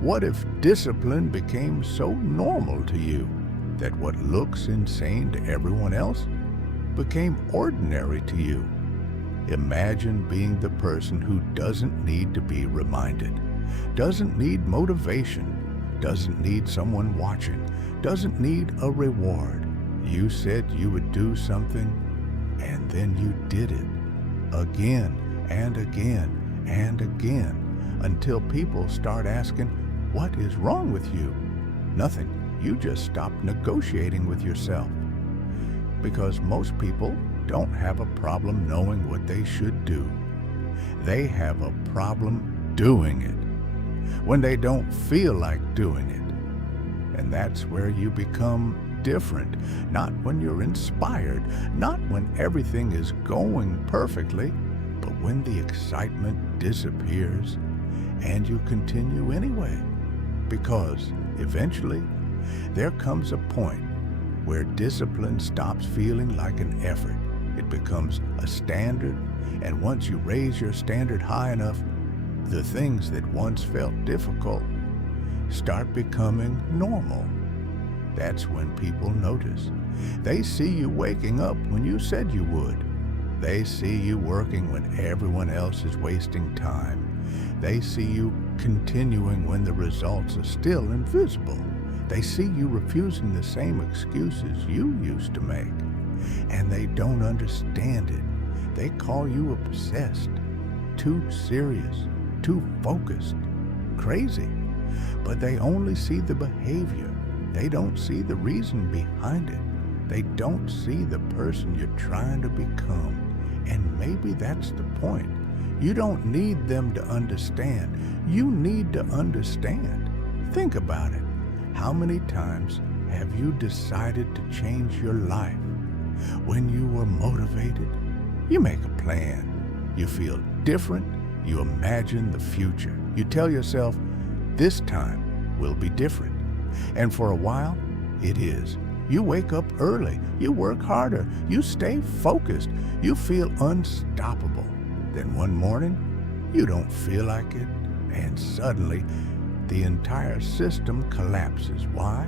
What if discipline became so normal to you that what looks insane to everyone else became ordinary to you? Imagine being the person who doesn't need to be reminded, doesn't need motivation, doesn't need someone watching, doesn't need a reward. You said you would do something, and then you did it again and again and again until people start asking, what is wrong with you? Nothing. You just stopped negotiating with yourself. Because most people don't have a problem knowing what they should do. They have a problem doing it when they don't feel like doing it. And that's where you become different, not when you're inspired, not when everything is going perfectly, but when the excitement disappears and you continue anyway. Because eventually there comes a point where discipline stops feeling like an effort. It becomes a standard, and once you raise your standard high enough, the things that once felt difficult start becoming normal. That's when people notice. They see you waking up when you said you would. They see you working when everyone else is wasting time. They see you continuing when the results are still invisible. They see you refusing the same excuses you used to make. And they don't understand it. They call you obsessed, too serious, too focused, crazy. But they only see the behavior. They don't see the reason behind it. They don't see the person you're trying to become. And maybe that's the point. You don't need them to understand. You need to understand. Think about it. How many times have you decided to change your life? When you were motivated, you make a plan. You feel different. You imagine the future. You tell yourself, this time will be different. And for a while, it is. You wake up early. You work harder. You stay focused. You feel unstoppable. Then one morning, you don't feel like it, and suddenly, the entire system collapses. Why?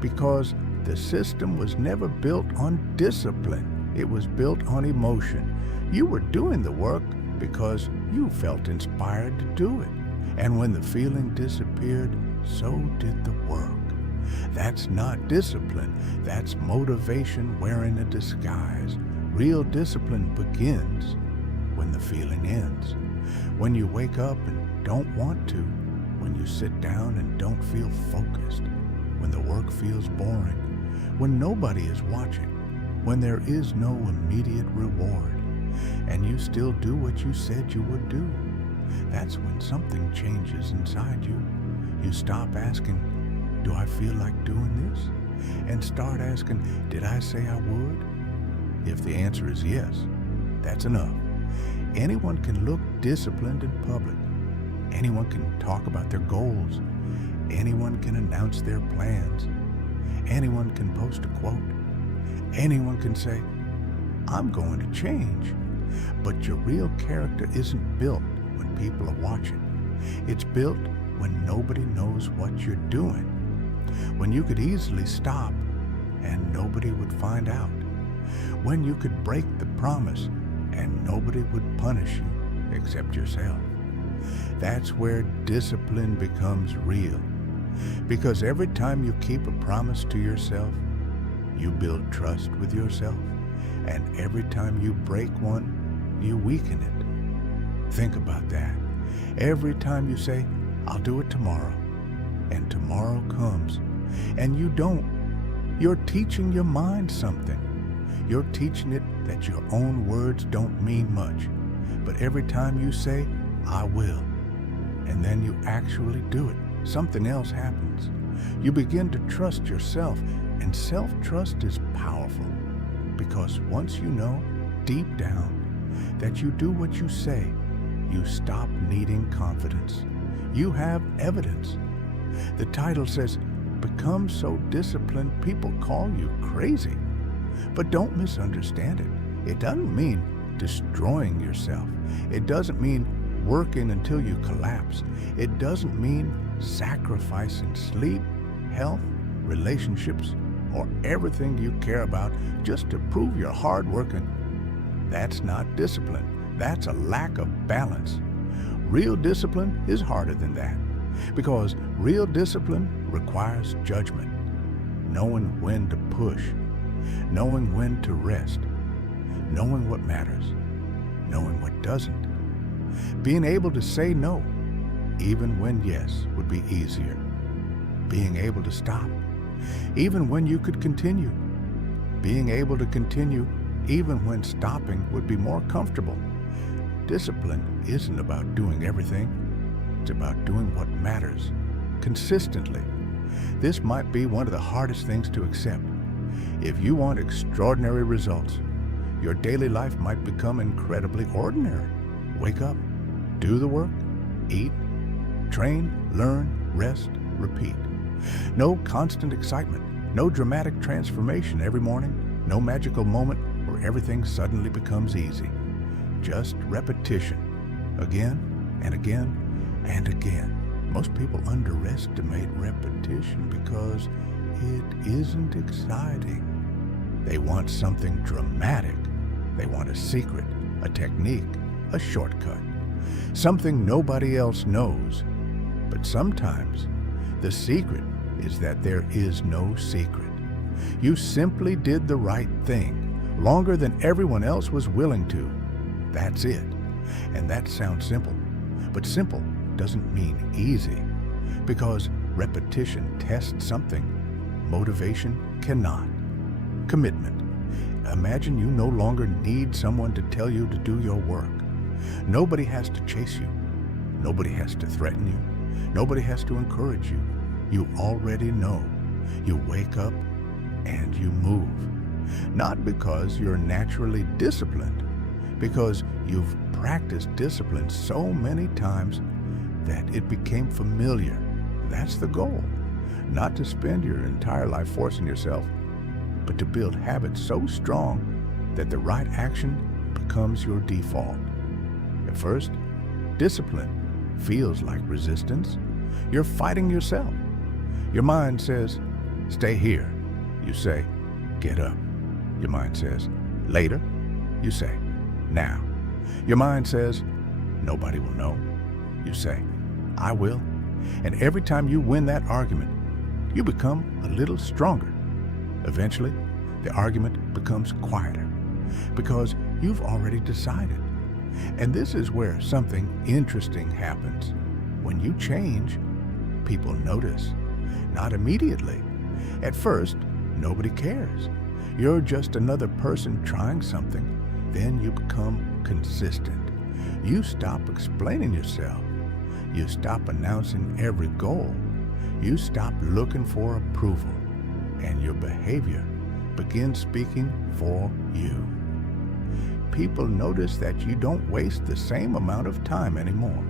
Because the system was never built on discipline. It was built on emotion. You were doing the work because you felt inspired to do it. And when the feeling disappeared, so did the work. That's not discipline. That's motivation wearing a disguise. Real discipline begins when the feeling ends. When you wake up and don't want to. When you sit down and don't feel focused. When the work feels boring. When nobody is watching. When there is no immediate reward. And you still do what you said you would do. That's when something changes inside you. You stop asking, do I feel like doing this? And start asking, did I say I would? If the answer is yes, that's enough. Anyone can look disciplined in public. Anyone can talk about their goals. Anyone can announce their plans. Anyone can post a quote. Anyone can say, I'm going to change. But your real character isn't built when people are watching. It's built when nobody knows what you're doing. When you could easily stop and nobody would find out. When you could break the promise and nobody would punish you except yourself. That's where discipline becomes real. Because every time you keep a promise to yourself, you build trust with yourself. And every time you break one, you weaken it. Think about that. Every time you say, I'll do it tomorrow, and tomorrow comes, and you don't, you're teaching your mind something. You're teaching it that your own words don't mean much. But every time you say, I will, and then you actually do it, something else happens. You begin to trust yourself, and self-trust is powerful. Because once you know, deep down, that you do what you say, you stop needing confidence. You have evidence. The title says, Become so disciplined people call you crazy. But don't misunderstand it. It doesn't mean destroying yourself. It doesn't mean working until you collapse. It doesn't mean sacrificing sleep, health, relationships, or everything you care about just to prove you're hardworking, that's not discipline. That's a lack of balance. Real discipline is harder than that, because real discipline requires judgment, knowing when to push, knowing when to rest, knowing what matters, knowing what doesn't, being able to say no, even when yes would be easier, being able to stop, even when you could continue, being able to continue even when stopping would be more comfortable. Discipline isn't about doing everything. It's about doing what matters, consistently. This might be one of the hardest things to accept. If you want extraordinary results, your daily life might become incredibly ordinary. Wake up, do the work, eat, train, learn, rest, repeat. No constant excitement, no dramatic transformation every morning, no magical moment where everything suddenly becomes easy. Just repetition, again and again and again. Most people underestimate repetition because it isn't exciting. They want something dramatic. They want a secret, a technique, a shortcut, something nobody else knows. But sometimes the secret is that there is no secret. You simply did the right thing longer than everyone else was willing to. That's it. And that sounds simple, but simple doesn't mean easy, because repetition tests something motivation cannot. Commitment. Imagine you no longer need someone to tell you to do your work. Nobody has to chase you. Nobody has to threaten you. Nobody has to encourage you. You already know. You wake up and you move. Not because you're naturally disciplined, because you've practiced discipline so many times that it became familiar. That's the goal. Not to spend your entire life forcing yourself, but to build habits so strong that the right action becomes your default. At first, discipline feels like resistance. You're fighting yourself. Your mind says, stay here. You say, get up. Your mind says, later. You say, now. Your mind says, nobody will know. You say, I will. And every time you win that argument, you become a little stronger. Eventually, the argument becomes quieter because you've already decided. And this is where something interesting happens. When you change, people notice. Not immediately. At first, nobody cares. You're just another person trying something. Then you become consistent. You stop explaining yourself. You stop announcing every goal. You stop looking for approval. And your behavior begins speaking for you. People notice that you don't waste the same amount of time anymore.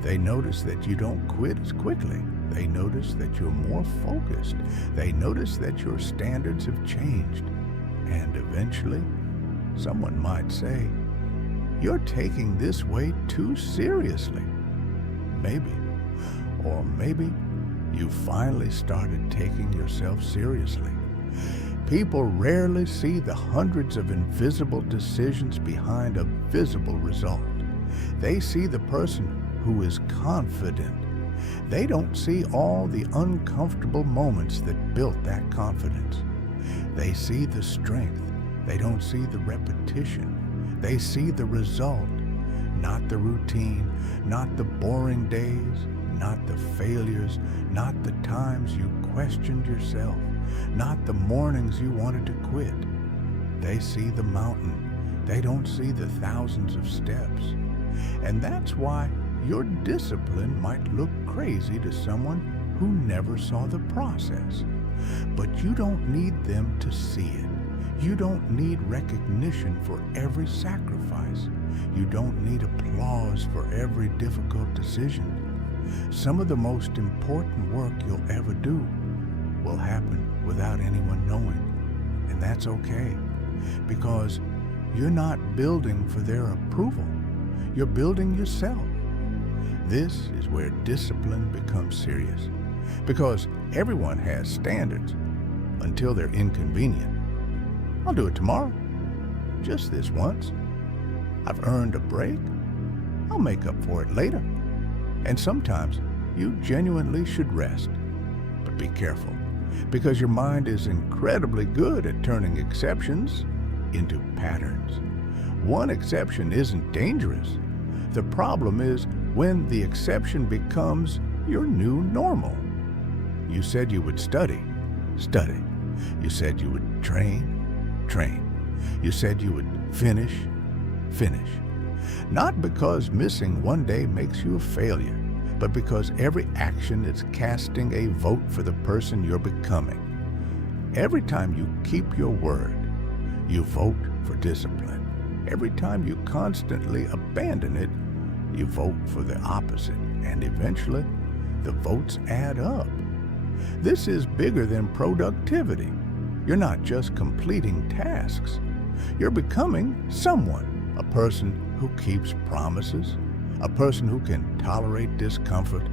They notice that you don't quit as quickly. They notice that you're more focused. They notice that your standards have changed. And eventually, someone might say, you're taking this way too seriously. Maybe. Or maybe you finally started taking yourself seriously. People rarely see the hundreds of invisible decisions behind a visible result. They see the person who is confident. They don't see all the uncomfortable moments that built that confidence. They see the strength. They don't see the repetition. They see the result, not the routine, not the boring days, not the failures, not the times you questioned yourself, not the mornings you wanted to quit. They see the mountain. They don't see the thousands of steps. And that's why your discipline might look crazy to someone who never saw the process. But you don't need them to see it. You don't need recognition for every sacrifice. You don't need applause for every difficult decision. Some of the most important work you'll ever do will happen without anyone knowing. And that's okay, because you're not building for their approval. You're building yourself. This is where discipline becomes serious, because everyone has standards until they're inconvenient. I'll do it tomorrow, just this once. I've earned a break. I'll make up for it later. And sometimes you genuinely should rest. But be careful, because your mind is incredibly good at turning exceptions into patterns. One exception isn't dangerous. The problem is when the exception becomes your new normal. You said you would study. Study. You said you would train. Train. You said you would finish. Finish. Not because missing one day makes you a failure, but because every action is casting a vote for the person you're becoming. Every time you keep your word, you vote for discipline. Every time you constantly abandon it, you vote for the opposite, and eventually, the votes add up. This is bigger than productivity. You're not just completing tasks. You're becoming someone, a person who keeps promises, a person who can tolerate discomfort,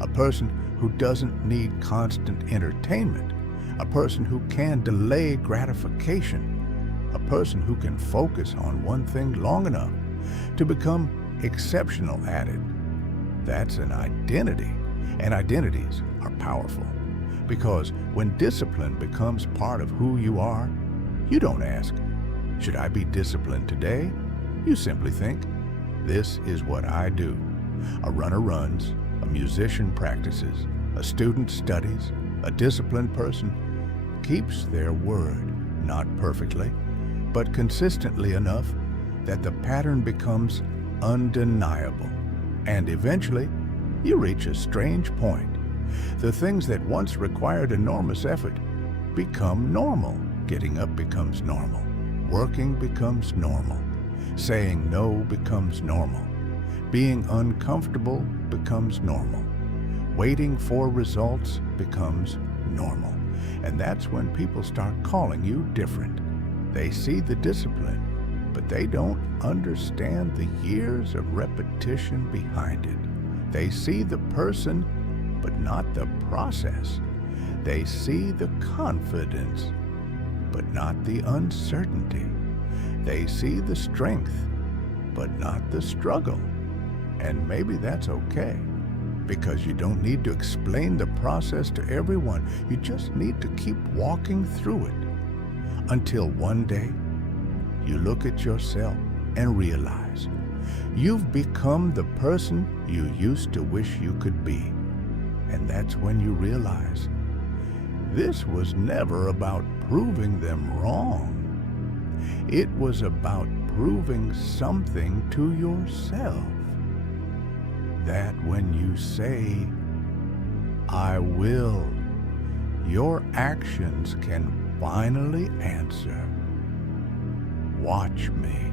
a person who doesn't need constant entertainment, a person who can delay gratification, a person who can focus on one thing long enough to become exceptional at it. That's an identity, and identities are powerful. Because when discipline becomes part of who you are, you don't ask, should I be disciplined today? You simply think, this is what I do. A runner runs, a musician practices, a student studies, a disciplined person keeps their word, not perfectly, but consistently enough that the pattern becomes undeniable. And eventually, you reach a strange point. The things that once required enormous effort become normal. Getting up becomes normal. Working becomes normal. Saying no becomes normal. Being uncomfortable becomes normal. Waiting for results becomes normal. And that's when people start calling you different. They see the discipline, but they don't understand the years of repetition behind it. They see the person, but not the process. They see the confidence, but not the uncertainty. They see the strength, but not the struggle. And maybe that's okay, because you don't need to explain the process to everyone. You just need to keep walking through it until one day you look at yourself and realize you've become the person you used to wish you could be. And that's when you realize this was never about proving them wrong. It was about proving something to yourself. That when you say, I will, your actions can finally answer, watch me.